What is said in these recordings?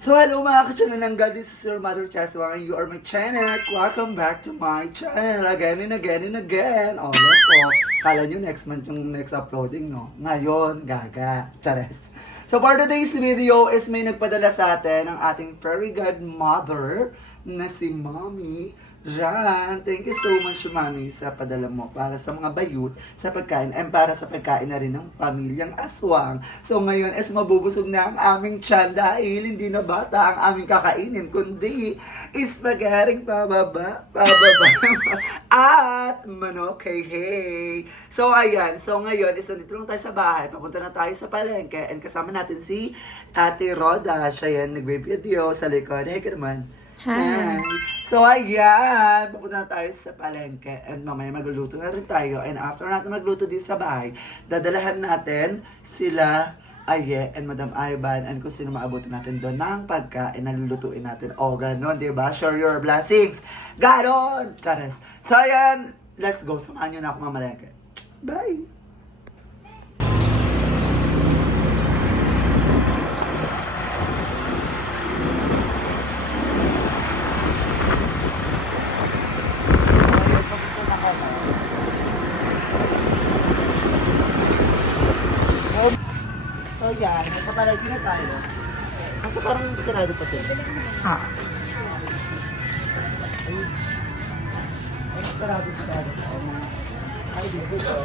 So hello mga ka-channel, this is your Mother Chaswang and you are my channel. Welcome back to my channel again and again and again. Oh, loko. Kala nyo next month yung next uploading, no? Ngayon, gaga. Chares. So for today's video is may nagpadala sa atin ang ating fairy godmother na si Mommy Jan. Thank you so much, Mami, sa padala mo para sa mga bayut, sa pagkain, and para sa pagkain na rin ng pamilyang aswang. So ngayon is mabubusog na ang aming tiyan dahil hindi na bata ang aming kakainin, kundi spaghetti pababa, at manok, hey. So ayan, so ngayon is nandito lang tayo sa bahay, papunta na tayo sa palengke, and kasama natin si Ate Roda. Siya yan, nagbe-video sa likod. Hey ka naman. Hi. So ayan, pupunta na tayo sa palengke and mamaya magluluto na rin tayo, and after natin magluto din sa bahay, dadalahan natin sila Aye and Madam Ivan and kung sino maabutin natin doon ng pagkain na lulutuin natin. O ganon, diba? Share your blessings. Ganon! Chares. So ayan, let's go. Samahan nyo na ako mamalengke. Bye! So yan, nagpapalagi na tayo. Kasi parang sarado pa sila. Ah. Ay, sarado sa ay, dito ito.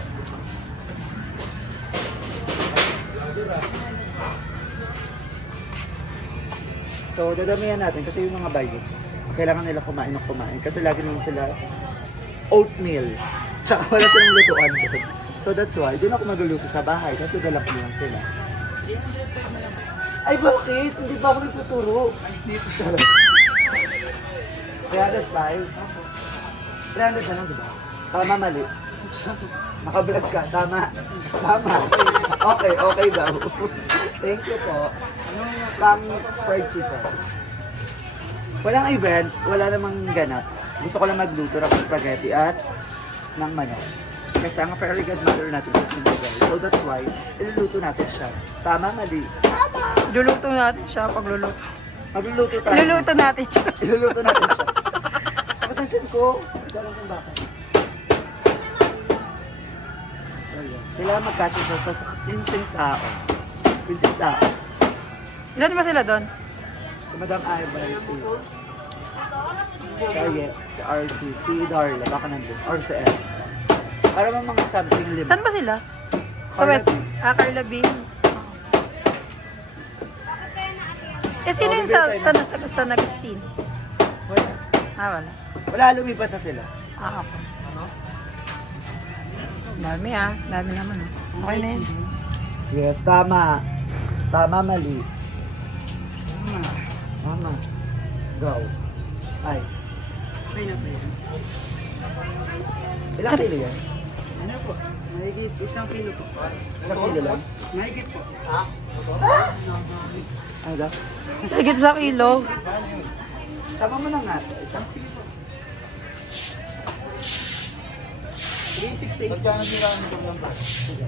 So, dadamihan natin kasi yung mga bayot, kailangan nila kumain ng kumain kasi lagi naman sila oatmeal. Tsaka wala silang lutuan doon. So that's why, doon ako magluluto sa bahay kasi dala ko lang sila. Ay bakit? Hindi ba ako nagtuturo? Dito siya lang. 305? 300 na lang, diba? Tama, mali. Nakablog ka, tama. Tama. Okay daw. Thank you po. Pang fried chicken. Walang event, wala namang ganap. Gusto ko lang magluto ng spaghetti at ng manok. Kasi ang fairy godmother natin is nilagay. So that's why, iluluto natin siya. Tama, mali. Luluto natin siya pagluluto. Magluluto tayo. Luluto natin siya. Iluluto natin siya. Tapos nandiyan ko, dalang kong bakit. So yun. Kailangan magkasya siya sa 15 tao. 15 tao. Ilan ba sila doon? Si Madam Ivan, si Aye, si Archie, si Darla, baka nandun. Or si Elle. Para mga something lima. Saan ba sila? Sa Carla West. B. Carla B. Eh, sino Oh, yung bibili tayo sa San Agustin? Wala. Wala. Wala, lumipat na sila. Okay. Dami Dami naman Okay na yun. Yes, tama. Tama, mali. Mama. Go. Ay. Okay na po yan. Ilang kilo yan? Ano po? Mahigit 1 kilo po. Ilang kilo lang? Mahigit po. Ano daw? Higit sa kilo. Tama mo na nga. Ito. Sige po. 360. Magkano sila ang ito lang ba? Sige.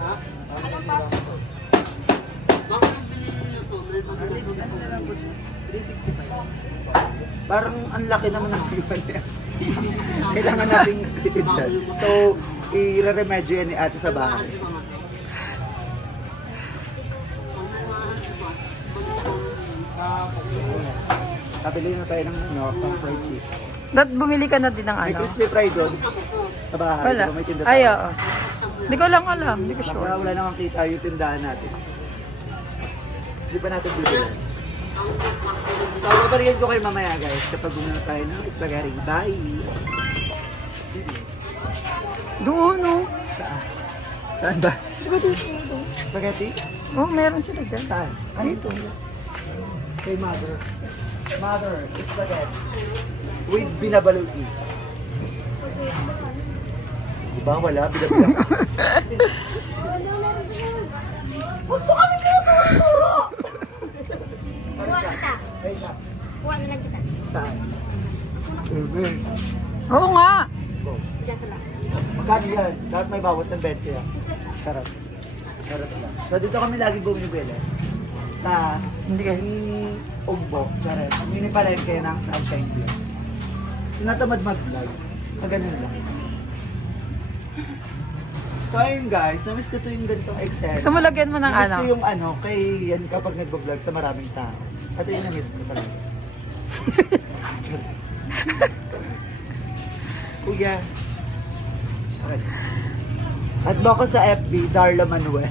Ha? Anong paso po? Baka ang pinili nyo po. May mga 365. Parang ang laki naman ng iwan niya. Kailangan nating tipid yan. So, i-remedyo yan ni ate sa bahay. Kabili na tayo ng pang fried chicken. Bumili ka na din ng May ano? crispy fry doon sa bahay. Wala. Diba may tinda Ay, tayo? oo. Hindi ko lang alam. Hindi ko Baka sure. wala namang kita yung tindahan natin. Hindi pa natin bibili. So, babarihan ko kayo mamaya guys kapag gumawa tayo ng spaghetti. Bye! Doon, no? Saan? Saan ba? Diba dito? Spaghetti? Oh, meron sila dyan. Saan? Dito. Kay mother. Mother, spaghetti. With binabaluti. Diba wala? Binabaluti. Huwag po kami tinuturo! Kuha kita. Kuha na lang kita. Saan? Oo nga. Diyan ka lang. Magkano yan? Dapat may bawas ng 20 yan. Sarap. Sarap lang. So dito kami lagi bumibili. Sa Hindi kayo. Mini ugbok. Charet. Mini palengke ng Sunshine View. Sinatamad mag-vlog. Ganun lang. So ayun guys, namiss ko to yung ganitong Excel. Gusto mo lagyan mo ng Namiss ano? ko yung ano, kay yan kapag nagbablog sa maraming tao. At yun namiss ko talaga. Kuya. Okay. At baka sa FB, Darla Manuel.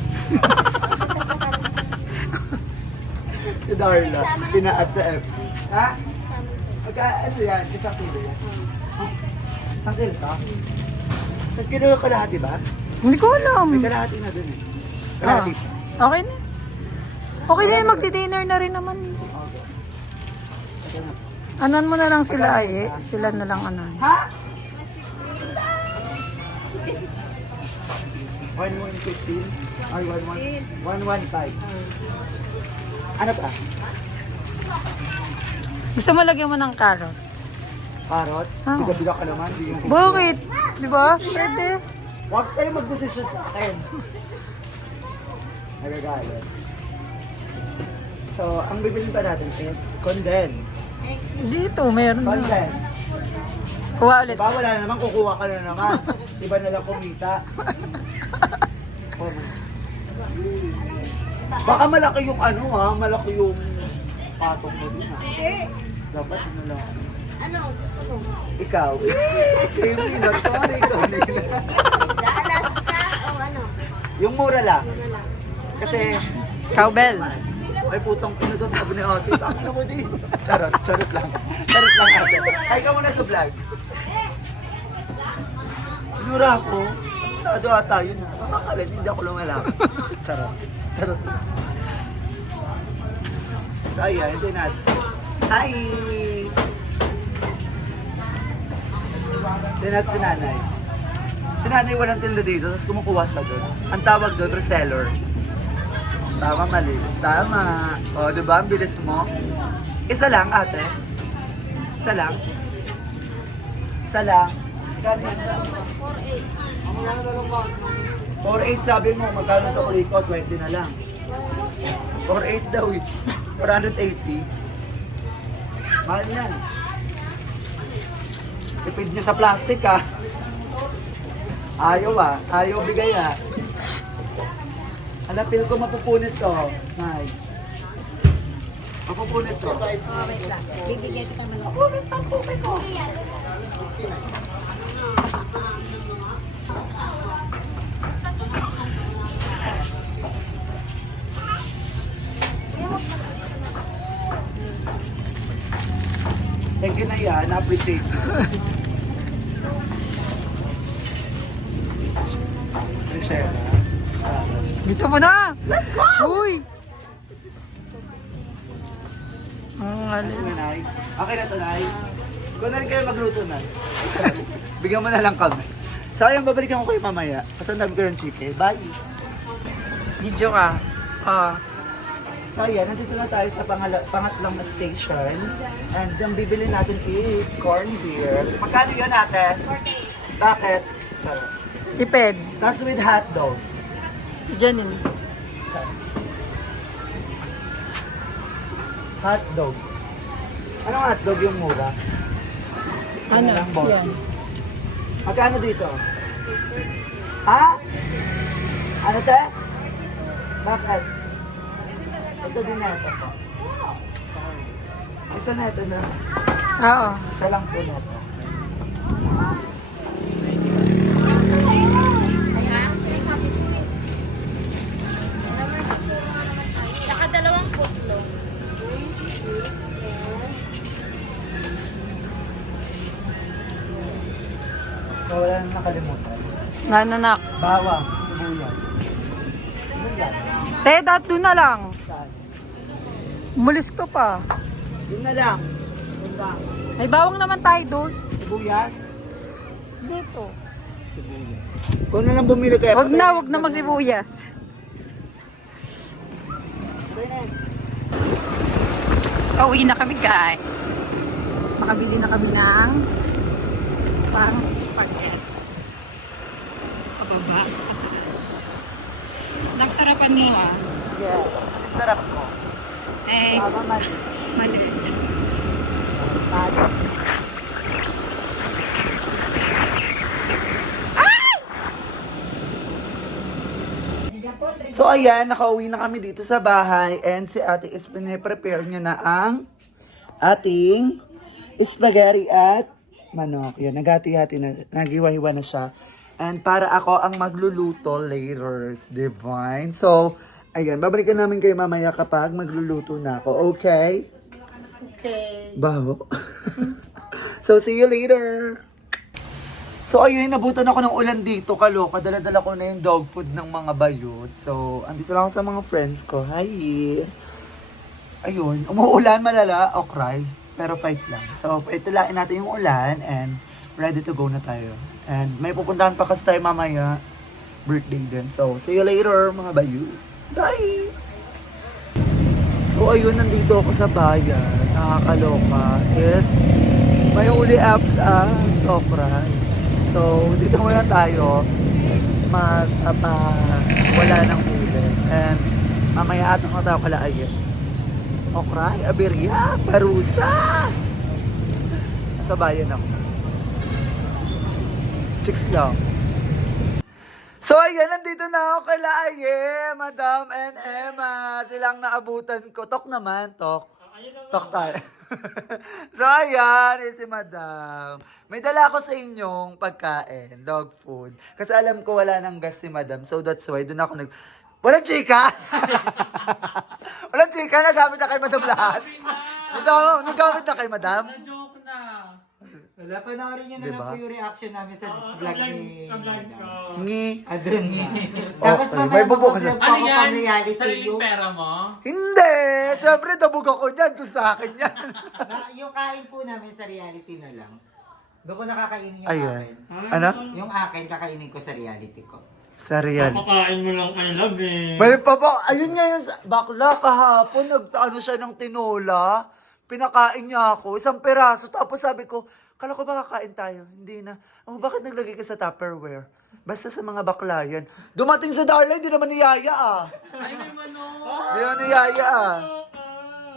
Si Darla, pinaat sa FB. Ha? Ano yan? Isang kilo yan? Isang kilo to? Isang kilo yung kalahati ba? Hindi ko alam. May kalahati na dun eh. Kalahati. Okay na. Okay na yun, magdi-dinner na rin naman. Okay. Ito na. Anon mo na lang sila ay sila na lang ano. Ha? 1,115? Ay, 1,115. Ano pa? Gusto mo lagyan mo ng carrot? Carrot? Oo. Biga-biga ka naman. Di yung Bakit? Di ba? Pwede. Huwag kayo mag-decision sa akin. Nagagalit. So, ang bibilin pa natin is condensed. Dito, meron na. Condensed. Kuha ulit. Diba wala na naman, kukuha ka na naman. Iba na lang kumita. Oh. Baka malaki yung ano ha, malaki yung patong mo din ha. Dapat ano lang. Ano? Ano? Ikaw. Ikaw na to, ikaw na yun. Alaska o ano? Yung mura lang. Ano lang? Kasi, Cowbell. ay putang ina doon, sabi ni ate, tangin mo din. Charot, charot lang. Charot lang ate. Ay ka muna sa vlog. Sinura ako. Nado ata yun ha. Makakalit, hindi ako lumalaki. Charot. Charot lang. So ayan, hindi natin. Hi! Hindi natin si nanay. Si nanay walang tinda dito, tapos kumukuha siya doon. Ang tawag doon, reseller. Tama, mali. Tama. O, di ba? Ang bilis mo. Isa lang, ate. Isa lang. Isa lang. Kano yan? 4.8 sabi mo. Magkano sa Orico? 20 na lang. 4.8 daw eh. 480. Mahal yan. Tipid niyo sa plastic ah. Ayaw ah. Ayaw bigay ah. Hanapin ko mapupunit to. Nay. Mapupunit to. Wait lang. Bibigyan kita ng Mapupunit ang pupunit ko. Thank you na yan. Na-appreciate you. Michelle. Gusto mo na? Let's go! Uy! Ang alin. Ano, Nay? Okay na to, Nay. Kung na rin kayo magluto na. Bigyan mo na lang kami. So, ayun, babalikan ko kayo mamaya. Kasi ang dami ko ng chicken. Bye! Video ka. Ah. So, ayan, nandito na tayo sa pangatlong station. And ang bibili natin is corn beer. Magkano yun, ate? Bakit? Charot. Tipid. Tapos with hotdog. Diyan yun. Hotdog. Anong hotdog yung mura? Ano? lang, boss. Yan. Magkano dito? Ha? Ano te? Bakit? Ito din na ito po. Isa na ito na. Oo. Isa lang po na ito. Saka dalawang putlo. So, wala nang nakalimutan. Ano na? Bawang, sibuyas. Sibuyas. Red hot doon na lang. Saan? Umalis ka pa. Yun na lang. Yun lang. May bawang naman tayo doon. Sibuyas. Dito. Sibuyas. Kung na lang bumili kayo. Wag na magsibuyas. Pauwi na kami guys. Makabili na kami ng pang spaghetti. Pababa, pataas. Nagsarapan mo ah. Yes. Sarap ko. Eh, Baka mali. mali. So ayan, nakauwi na kami dito sa bahay and si ate is piniprepare niya na ang ating spaghetti at manok. Yan, naghati-hati na, nagiwa-hiwa na siya. And para ako ang magluluto later, divine. So, ayan, babalikan namin kayo mamaya kapag magluluto na ako, okay? Okay. Baho. So, see you later! So, ayun, nabutan ako ng ulan dito, kaloka. Dala-dala ko na yung dog food ng mga bayot. So, andito lang ako sa mga friends ko. Hi! Ayun, umuulan malala o cry. Pero fight lang. So, itilain natin yung ulan and ready to go na tayo. And may pupuntahan pa kasi tayo mamaya. Birthday din. So, see you later, mga bayot. Bye! So, ayun, nandito ako sa bayan. Nakakaloka. Yes, may uli apps so cry. So, dito muna tayo wala ng ulit. And mamaya atang na tayo kalaayin. Okray, Aberya, Parusa! Nasa bayan ako. Chicks lang. So, ayan, nandito na ako kay Aye, Madam and Emma. Silang naabutan ko. Tok naman, tok. Tok tayo. So, ayan, si Madam. May dala ako sa inyong pagkain, dog food. Kasi alam ko wala nang gas si Madam. So, that's why, doon ako Walang chika! Walang chika, nagamit na kay Madam lahat. Nagamit na kay Madam. Na-joke na. Wala, panoorin nyo na Diba? lang po yung reaction namin sa vlog ni... Ngi. Adun nga. Tapos Okay, mamaya may bubok na. mag-vlog pa Ano ako yan? pang reality Sariling yung... pera mo? Hindi! Siyempre, nabog ako dyan kung sa akin yan. Yung kain po namin sa reality na lang. Doon ko nakakainin yung Ayan. akin. Ano? Yung akin, kakainin ko sa reality ko. Sa real. Pakain mo lang I love eh. May pa ba? Ayun nga yung bakla kahapon, nag-ano siya ng tinola. Pinakain niya ako, 1 peraso. Tapos sabi ko, kala ko ba kakain tayo? Hindi na. Oh, bakit naglagay ka sa Tupperware? Basta sa mga bakla yan. Dumating sa Darla, hindi naman niyaya ah. Ay, may manok. Hindi naman niyaya ah.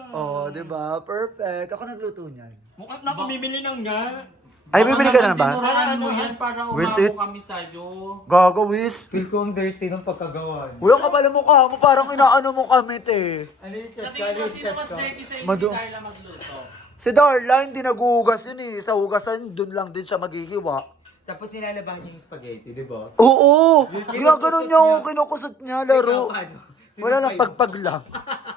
Oh, di ba? Perfect. Ako nagluto niyan. Mukhang na bibili ng ga. Ay, bibili ka na ba? Tinuruan mo yan para Wait, umabo it- kami sa'yo. Gago, Wiz. Feel ko ang dirty ng pagkagawa. Uy, ang kapal mo ka. Parang inaano mo kami, te. Ano yung Sa chat? tingin mo, sino mas dirty sa inyo Madu- ni Carla magluto? Si Darla, hindi naghuhugas yun eh. Sa hugasan, dun lang din siya maghihiwa. Tapos nilalabahan niya yung spaghetti, di ba? Oo! Ginaganon niya yung kinukusot niya, laro. Ikaw, ano? Wala lang, pagpag lang.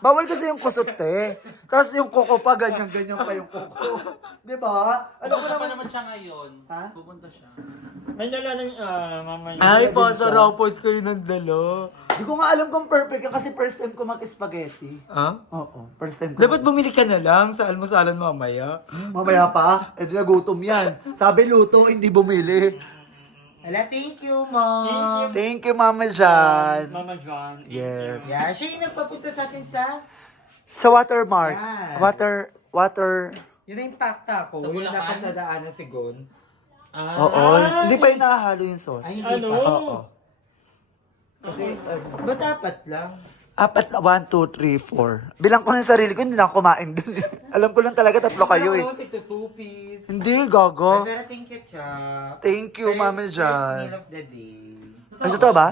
Bawal kasi yung kusot eh. Tapos yung kuko pa, ganyan-ganyan pa yung kuko. Di ba? Ano ko Pupunta pa naman? naman siya ngayon. Ha? Pupunta siya. May dala ng mamaya. Ay, pasarapot kayo ng dalo. Hindi ko nga alam kung perfect yan kasi first time ko mag-spaghetti. Ha? Oo, first time ko. Dapat bumili ka na lang sa almusalan mamaya. Mamaya pa, di nagutom yan. Sabi luto, hindi bumili. Ala, thank you, Mom. Thank you, Mama Jan. Mama John. Yes. Yeah, siya yung nagpapunta sa atin sa... Sa Watermark. Yan. Water. Yun na yung pakta ko. Sa Yung Bulacan? dapat nadaanan si Gon. Oo. Hindi pa yung nakahalo yung sauce. Ay, hindi Ano? pa. Oo. Kasi, Ba't dapat lang? 1, 2, 3, 4. Bilang ko na yung sarili ko, hindi na ako kumain dun. Alam ko lang talaga 3 kayo eh. Ako, tigto 2 piece. Hindi, gago. Pero thank you, Chap. Thank you, Mama First Jan. meal of the day. Ay, totoo ba?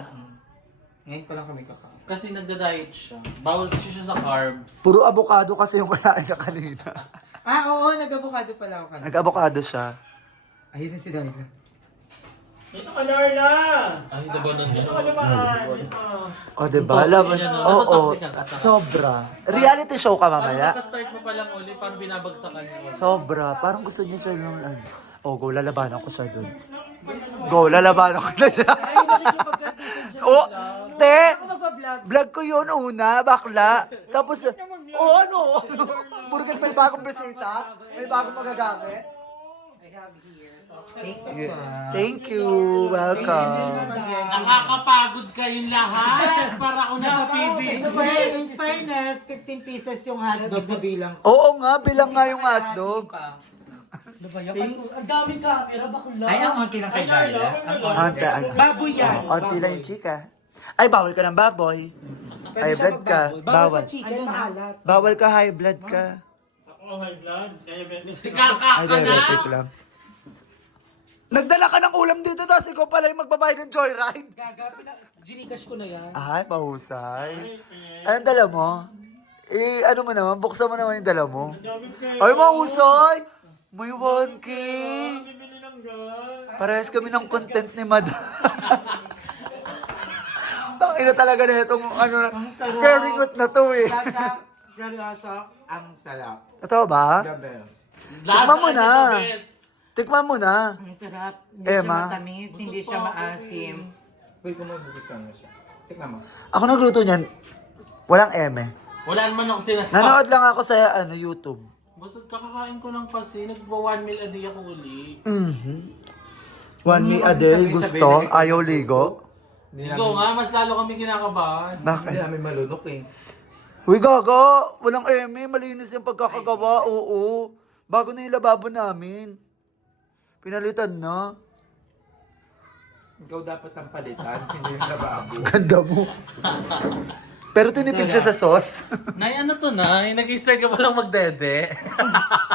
Ngayon pa lang kami kakain. Kasi nagda-diet siya. Bawal kasi siya sa carbs. Puro avocado kasi yung kinain na kanina. Ah, oo, nag-avocado pala ako kanina. Nag-avocado siya. Ayun na si Darla. Dito ka Darla! Ay, diba nun siya? Ano ba? Dito. O, diba? Toxic Laban. yan, no? Oo. Toxic yan, kasama. Sobra. Reality show ka Parang mamaya. magka-start mo pa lang uli, parang binabagsakan niya. Sobra. Parang gusto niya siya ng ano. Oh, go, lalabanan ko siya dun. Go, lalabanan ko na siya. Oh, te! Vlog ko yun una, bakla. Tapos, oh ano? Burger, may bagong bisita? May bagong magagamit? Thank you, Chap. Thank you. Welcome. Nakakapagod kayong lahat para ako nasa PBB. In fairness, 15 pieces yung hotdog na bilang. Oo nga, bilang nga yung hotdog. Ang daming camera, bakla. Ay, ang konti ng kay Darla. Ang konti. Ante, Baboy yan. Onti lang yung chika. Ay, bawal ka ng baboy. High blood ka. Bawal Bawal. sa chicken, maalat. Bawal ka, high blood ka. Ako high blood. Diabetic. Si Kaka Ay, ka na. diabetic lang. Nagdala ka ng ulam dito, tapos ikaw pala yung magbabayad ng joyride. Gagapin na. Gcash ko na yan. Ay, mahusay. Anong dala mo? Ano mo naman? Buksan mo naman yung dala mo. Ay, mahusay! May 1K! Bibili ng gas. Parehas kami ng content ni Madam. Tangina talaga na itong ano, pairingot na to eh. Tata, seryoso, ang sarap. Totoo ba? The best. Tikman mo na. Tikman mo na. Ang sarap. Hindi Emma? siya matamis, hindi siya maasim. Uy, kung mabubusan mo siya. Tikman mo. Ako nagluto niyan. Walang eme. Wala naman ako sinasabi. Nanood lang ako sa YouTube. Basta kakakain ko lang kasi. Nagba 1 meal a day ako uli. Mhm. 1 meal a day, gusto, ayaw ligo. Ikaw nga, mas lalo kami kinakabahan. Hindi Bakit? namin malunok eh. Uy, gaga! Walang eme, malinis yung pagkakagawa, oo. Bago na yung lababo namin. Pinalitan na. Ikaw dapat ang palitan, hindi yung lababo. Ganda mo. Pero tinipid siya sa sauce. Nay, ano to, Nay? Nag-start ka palang magdede.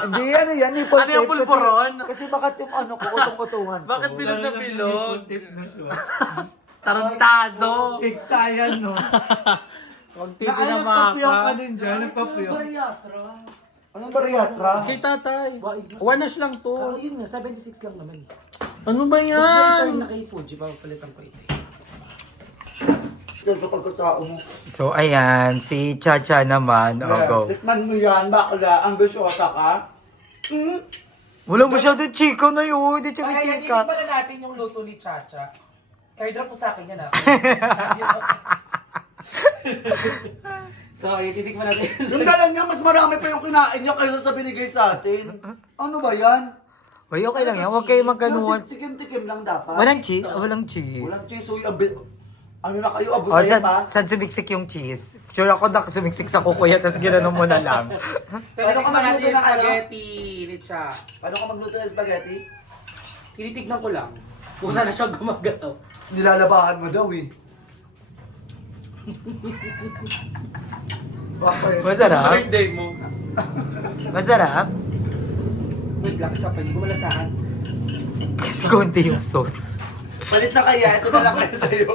Hindi, ano yan, nipple Ano yung tape. pulburon? Kasi bakit yung ano ko, utong-utungan ko. Bakit bilog na bilog? Tip na siya. Tarantado. Piksayan, no? Huwag titi na maka. din dyan, nagpapiyok. Anong bariatra? Si tatay. 1 lang to. Yun nga, 76 lang naman. Ano ba Mas later yan? na kay Fuji, papalitan ko ito. Ganito pagkatao mo. So, ayan, si Chacha naman. Oh, go. Tikman mo yan, bakla. Ang bisyosa ka. Hmm? Wala masyadong chika na yun. Hindi siya Kaya chika. hindi na natin yung luto ni Chacha. Airdrop po sa akin yan, ha? So, ititikman natin. Yung dala niya, mas marami pa yung kinain niya kaysa sa binigay sa atin. Ano ba yan? Uy, okay lang yan. Huwag kayo magkanuwan. Tikim-tikim lang dapat. Walang cheese? Walang cheese. Walang cheese. Uy, ano na kayo, O, abusayan pa? saan sumiksik yung cheese? Sure ako na sumiksik sa kukuya, tapos ginanon mo na lang. Paano ka magluto natin ng ano? spaghetti ni Cha. Paano ka magluto ng spaghetti? Tinitignan ko lang kung saan na siya gumagalaw. Nilalabahan mo daw eh. Baka yun. Masarap? Birthday mo. Masarap? Wait lang, isa pa, hindi ko malasahan. Kasi konti yung sauce. Palit na kaya, ito na lang kaya sa'yo.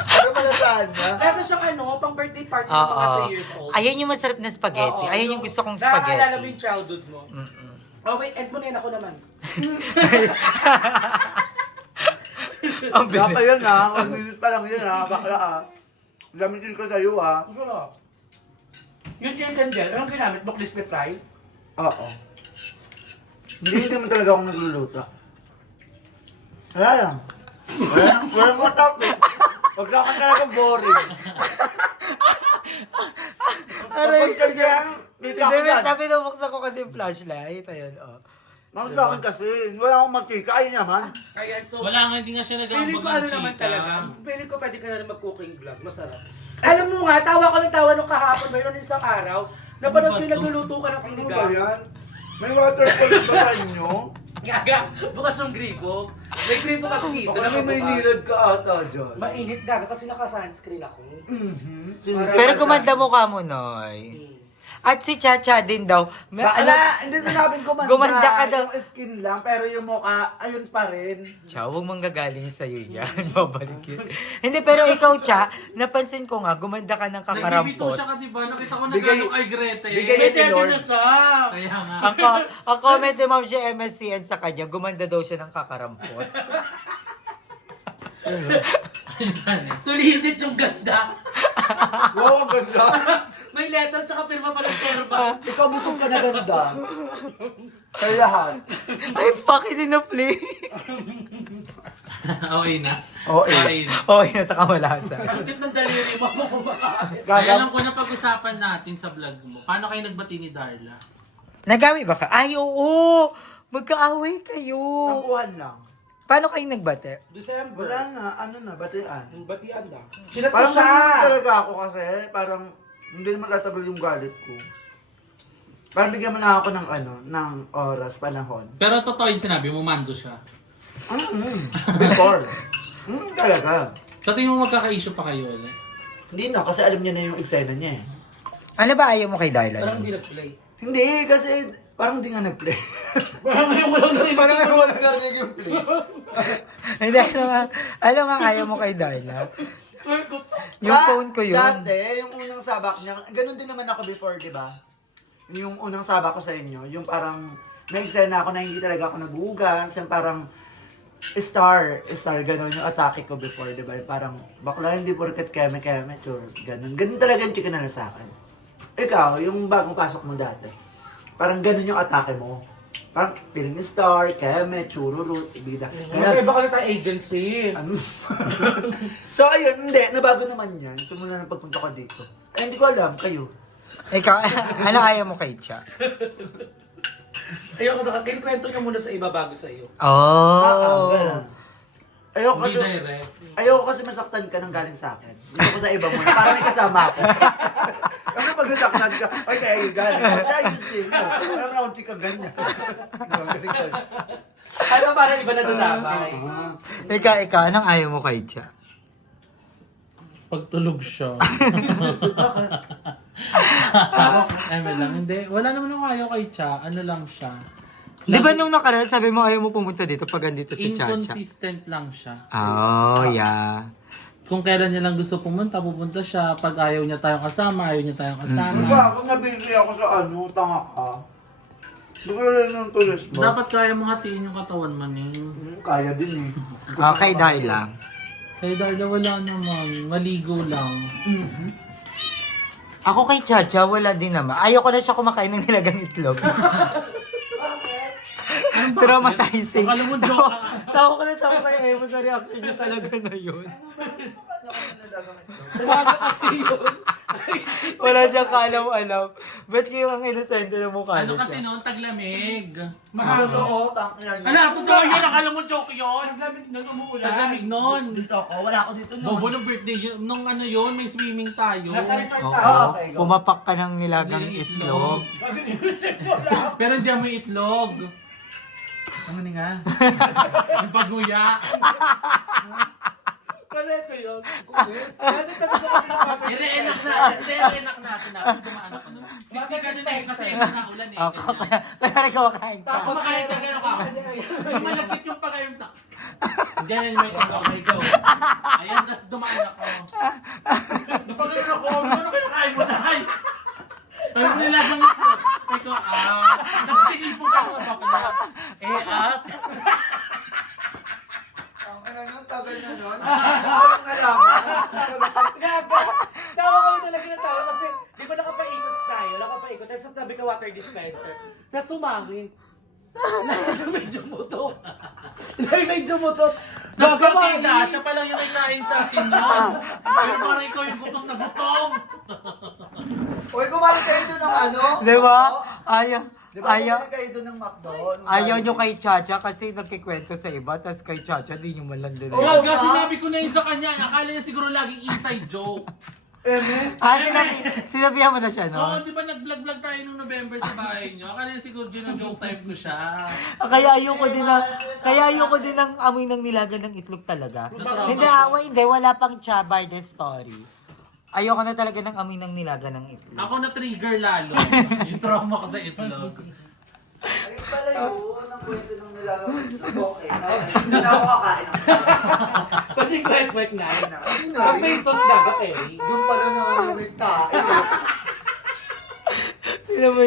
Ano pala saan na? Nasa siyang ano, pang birthday party ng mga 3 years old. Ayan yung masarap na spaghetti. Oo, Ayan yung gusto kong Nakakaalala mo spaghetti. yung childhood mo. Oh wait, end mo na yun, ako naman. Ang Baka bilis. yun ha, 1 minute pa lang yun ha, bakla ah. Gamitin ko sa'yo ha. Masarap. Yung chicken dyan, anong ginamit mo? Crispy fry? Oo. Hindi naman talaga ako nagluluto. Wala lang. Walang matapit. Huwag lang ka talaga boring. Aray ka dyan. Dito ako Hindi, dyan. sabi nabuksan ko kasi yung flashlight. Ayun, oh. Magsakin kasi. Wala akong magkika. Ayun naman. Kaya so, Wala nga, hindi nga siya feeling nag-aambag ko ng ano naman chika. talaga. Feeling ko pwede ka na rin mag-cooking vlog. Masarap. Alam mo nga, tawa ko ng tawa nung kahapon. Mayroon isang araw. Napanood ko yung nagluluto ka ng Ano ba sinigang. yan? May waterfall ba sa inyo? Gaga, bukas yung gripo. May gripo kasi dito. Baka naman may nakabukas. nilad ka ata dyan. Mainit gaga kasi naka-sunscreen ako. Pero gumanda mukha mo, Noy. At si Chacha din daw. May, Wala, hindi sinabing gumanda. Gumanda ka daw. Yung skin lang, pero yung mukha, ayun pa rin. Cha, huwag manggagaling sa'yo yan. Babalik yun. Hindi, pero ikaw, Cha, napansin ko nga, gumanda ka ng Nagbibito kakarampot. siya ka, diba? Nakita ko na Bigay- gano'ng kay Grete. bigay- May si Lord. na siya. Kaya nga. Ang comment ni Ma'am siya MSCN sa kanya, gumanda daw siya ng kakarampot. Sulisit yung ganda. Wow, ang ganda. May letter tsaka pirma pa ng Cherba. Ikaw busog ka na ganda. Kaya lahat. Ay, fuck, hindi na play. Okay na. Okay. Kain. Okay, nasa kamalasa. Ang tip ng daliri mo mo kumakain. Kaya alam ko na pag-usapan natin sa vlog mo. Paano kayo nagbati ni Darla? Nagawin ba ka? Ay, oo! Magkaaway kayo. Tampuhan lang. Paano kayo nagbate? December. Wala na, ano na, batian. Ang batian na. Sinato Parang siya. naman talaga ako kasi, parang hindi naman tatagal yung galit ko. Parang bigyan mo na ako ng ano, ng oras, panahon. Pero totoo yung sinabi mo, mando siya. Before. Talaga. Sa tingin mo magkaka-issue pa kayo ulit? Hindi na, kasi alam niya na yung eksena niya eh. Ano ba ayaw mo kay Darla? Parang hindi nag-play. Hindi, kasi parang di nga nag-play. Parang ngayon ko lang narinig. Parang ngayon wala narinig yung play. Hindi, ano nga ayaw mo kay Darla? Yung phone ko yun. Dati, yung unang sabak niya, ganun din naman ako before, di ba? Yung unang sabak ko sa inyo, yung parang may eksena ako na hindi talaga ako nagugas, yung parang star, ganun yung atake ko before, di ba? Parang, bakla hindi porket keme, sure, ganun. Ganun talaga yung chicken na sa akin. Ikaw, yung bagong pasok mo dati, parang ganun yung atake mo. Parang feeling star, keme, chururut, ibigda. Iba ka na tayo agency. Ano? So ayun, hindi, nabago naman yan. Simula ng pagpunta ko dito. Eh, hindi ko alam, kayo. Ikaw, ano ayaw mo kay Cha? Ayoko na, kinukwento niya muna sa iba bago sa iyo. Oh. Ganun. Ayoko Hindi kasi, direct. ayoko kasi masaktan ka ng galing sa akin. Gusto ko sa iba muna, para may kasama ako. Kasi pag nasaktan ka, ay kaya galing. Kasi ayos din mo. Parang akong chika ganyan. Ano para iba na dadamay? Ikaw, anong ayaw mo kay Cha? Pagtulog siya. Eme lang. Hindi. Wala naman ako ayaw kay Cha. Ano lang siya. Di ba nung nakaraan sabi mo ayaw mo pumunta dito pag andito si Cha Cha? Inconsistent lang siya. Oh, yeah. Kung kailan niya lang gusto pumunta siya. Pag ayaw niya tayong kasama, ayaw niya tayong kasama. Ako nabili ako sa ano, tanga ka. Hindi ko lang ng tulis mo. Dapat kaya mo hatiin yung katawan man eh. Kaya din eh. Okay, Darla. Kay Darla wala naman. Maligo lang. Ako kay Chacha, wala din naman. Ayoko na siya kumakain ng nilagang itlog. Traumatizing. Akala mo joke. Tawa ko na siya kay Emo sa reaction niya talaga na yun. Talaga kasi yun. Wala siyang kaalam-alam. Ba't kayo ang inosente ng mukha Ano niya? kasi noon, taglamig. Totoo, tangina niya. Ano, totoo yun. Akala mo joke yun. Naglamig nang umuulan. Taglamig noon. Dito ako, wala ako dito Bobo noon. ng birthday yun. Nung ano yun, may swimming tayo. Nasa resort Oo, tayo. okay, go. pumapak ka ng nilagang Nilagang itlog. Pero hindi mo itlog. Ano ni nga? Yung paguya. Correcto yun. Kasi talaga ako pinapapit. I-reenact natin. Hindi, i-reenact natin. Tapos dumaan ako nun. Siksikan din eh, kasi na ulan eh. Ako, ganyan. kaya ikaw kain ka. Tapos kahit ka gano'n ka. Yung malagkit yung pagayong na. Diyan may okay, go. Ayan, tapos dumaan ako. Napagano ako, ano kinakain mo na? Tapos nilagang ako. Ikaw, tapos tinipong ka sa papala. At. Ang ano nun, tagal na nun. Anong nalaman? Tawa kami talaga na tawa kasi di ba nakapaikot tayo? Nakapaikot. Tapos sa tabi ka water dispenser. Tapos sumangin. Nasa medyo muto. Medyo muto. Tapos partida, siya pa lang yung kain sa akin nun. Pero parang ikaw yung gutom na gutom. Uy, kumain kayo doon ng ano? Di ba? Macdo? Ayaw. Di ba Ayaw. kumain kayo doon ng McDo? Ayaw nyo kay Chacha kasi nagkikwento sa iba, tas kay Chacha di nyo man lang din. Kaya nga sinabi ko na yun sa kanya, akala niya siguro laging inside joke. Eme? Sinabihan mo na siya, Oo, no? di ba nag-vlog-vlog tayo nung November sa bahay niyo? Akala niya siguro gino-joke type ko siya. Kaya ayoko din ng amoy ng nilaga ng itlog talaga. Hindi, hindi, wala pang cha by the story. Ayoko na talaga ng amoy ng nilaga ng itlog. Ako na-trigger lalo. Yung trauma ko sa itlog. Ayun pala yun, ang kwento ng nilagang itlog. Okay, no? Hindi na ako kakain. Pati kwek-kwek na. Hindi na Pag may rin. sauce daga eh. Doon pala nangangamit tayo. Tignan mo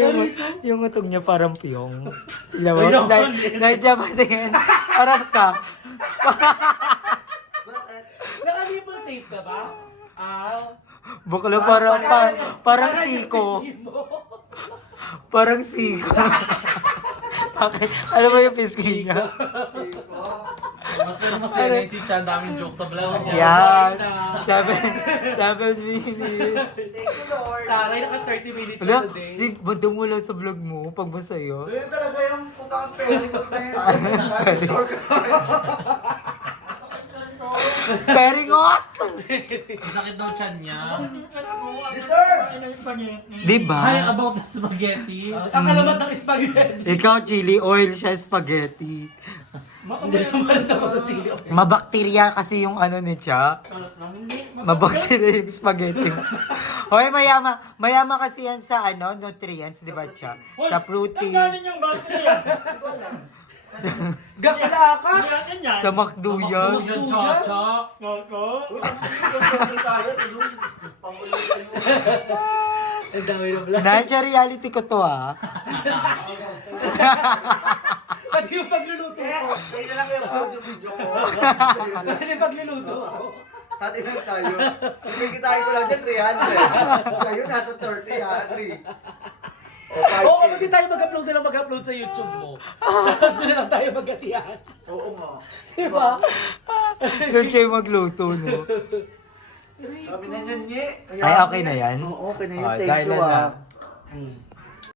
yung utog niya parang piyong. Tignan mo, Ayoko nandiyan pa tingin. Parang ka. Bakit? Nakalipol tape ka ba? Bukla parang siko. Parang siko. Bakit? Alam mo yung pisking niya? Chico? Mas pero masaya na si Chan, daming joke sa vlog niya. Yan. 7 minutes. Thank you, Lord. Taray, naka 30 minutes Wala, siya today. si bandang mo lang sa vlog mo pag masaya. Ayun talaga yung putang perikot na yun. Sure ka. Very hot! Sakit daw Chan niya. Deserve! Diba? Hi, about the spaghetti. Ang kalamat ng spaghetti. Ikaw, chili oil siya, spaghetti. Hindi naman ako sa chili. Mabakterya kasi yung ano ni Cha. Mabakterya yung spaghetti mo. Hoy, mayama kasi yan sa ano, nutrients, di ba Cha? Sa protein, yung battery yan. Gakala ka? sa McDo yan. Yun, Chocho. Uy, ang tayo. Ang dami na vlog. Nandiyan reality ko to ha. Pati yung pagluluto ko. Sa'yo na lang kayo upload yung video ko. Pati yung pagluluto ko. Hati lang tayo. Kikitain ko lang dyan 300. Sa'yo nasa 30, Henry. Oo, kung hindi tayo mag-upload na lang mag-upload sa YouTube mo. Tapos doon na lang tayo magkatiyan. Oo nga. Diba? Doon kayo magluto, no? Kami na yan, Nye. Ay, okay na yan? Oo, okay na yun. Oh, Take dahil 2 na. ah.